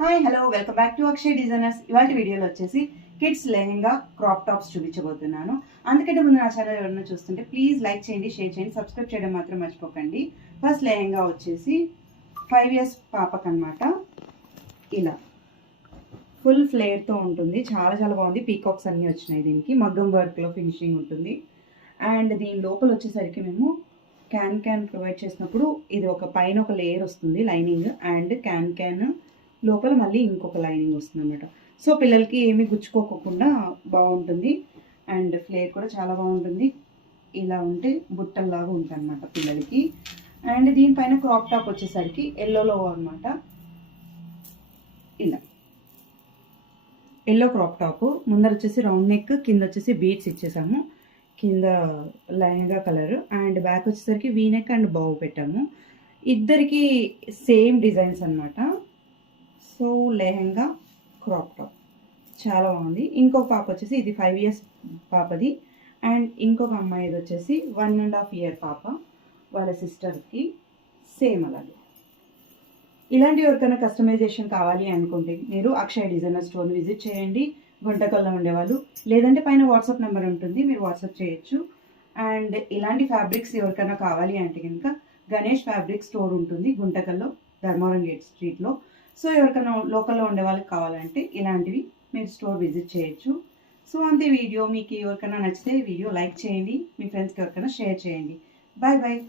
Hi hello welcome back to Akshay designers. ఇవాళ వీడియోలో వచ్చేసి కిడ్స్ లెహెంగా క్రాప్ టాప్స్ చూపించబోతున్నాను. అందుకంటే ముందు నా ఛానల్ ఎవరైనా చూస్తుంటే ప్లీజ్ లైక్ చేయండి, షేర్ చేయండి, సబ్స్క్రైబ్ చేయడం మాత్రం మర్చిపోకండి. ఫస్ట్ లెహెంగా వచ్చేసి 5 years పాపకు అనమాట. ఇలా ఫుల్ ఫ్లేర్తో ఉంటుంది, చాలా చాలా బాగుంది. పీకాక్స్ అన్నీ వచ్చినాయి, దీనికి మగ్గం వర్క్లో ఫినిషింగ్ ఉంటుంది. అండ్ దీని లోపల వచ్చేసరికి మేము క్యాన్ ప్రొవైడ్ చేసినప్పుడు ఇది ఒక పైన ఒక లేయర్ వస్తుంది లైనింగ్, అండ్ క్యాన్ లోపల మళ్ళీ ఇంకొక లైనింగ్ వస్తుంది అనమాట. సో పిల్లలకి ఏమీ గుచ్చుకోకుండా బాగుంటుంది. అండ్ ఫ్లేర్ కూడా చాలా బాగుంటుంది. ఇలా ఉంటే బుట్టల్లాగా ఉంటుంది అనమాట పిల్లలకి. అండ్ దీనిపైన క్రాప్ టాప్ వచ్చేసరికి ఎల్లోలో అనమాట. ఇలా ఎల్లో క్రాప్ టాప్, ముందర వచ్చేసి రౌండ్ నెక్, కింద వచ్చేసి బీడ్స్ ఇచ్చేసాము, కింద లెహంగా కలర్. అండ్ బ్యాక్ వచ్చేసరికి వీ నెక్ అండ్ బావు పెట్టాము. ఇద్దరికి సేమ్ డిజైన్స్ అనమాట. సో లెహంగా క్రాప్ టాప్ చాలా బాగుంది. ఇంకొక పాప వచ్చేసి ఇది 5 years పాపది. అండ్ ఇంకొక అమ్మాయిది వచ్చేసి 1.5 year పాప, వాళ్ళ సిస్టర్కి సేమ్ అలాగే. ఇలాంటి ఎవరికైనా కస్టమైజేషన్ కావాలి అనుకుంటే మీరు అక్షయ్ డిజైనర్ స్టోర్ని విజిట్ చేయండి, గుంటకల్లో ఉండేవాళ్ళు. లేదంటే పైన వాట్సాప్ నెంబర్ ఉంటుంది, మీరు వాట్సాప్ చేయొచ్చు. అండ్ ఇలాంటి ఫ్యాబ్రిక్స్ ఎవరికైనా కావాలి అంటే కనుక గణేష్ ఫ్యాబ్రిక్ స్టోర్ ఉంటుంది గుంటకల్లో, ధర్మవరం గేట్ స్ట్రీట్లో. సో ఎవరికైనా లోకల్లో ఉండే వాళ్ళకి కావాలంటే ఇలాంటివి మీరు స్టోర్ విజిట్ చేయొచ్చు. సో అంతే. వీడియో మీకు ఎవరికైనా నచ్చితే వీడియో లైక్ చేయండి, మీ ఫ్రెండ్స్కి ఎవరికైనా షేర్ చేయండి. Bye bye.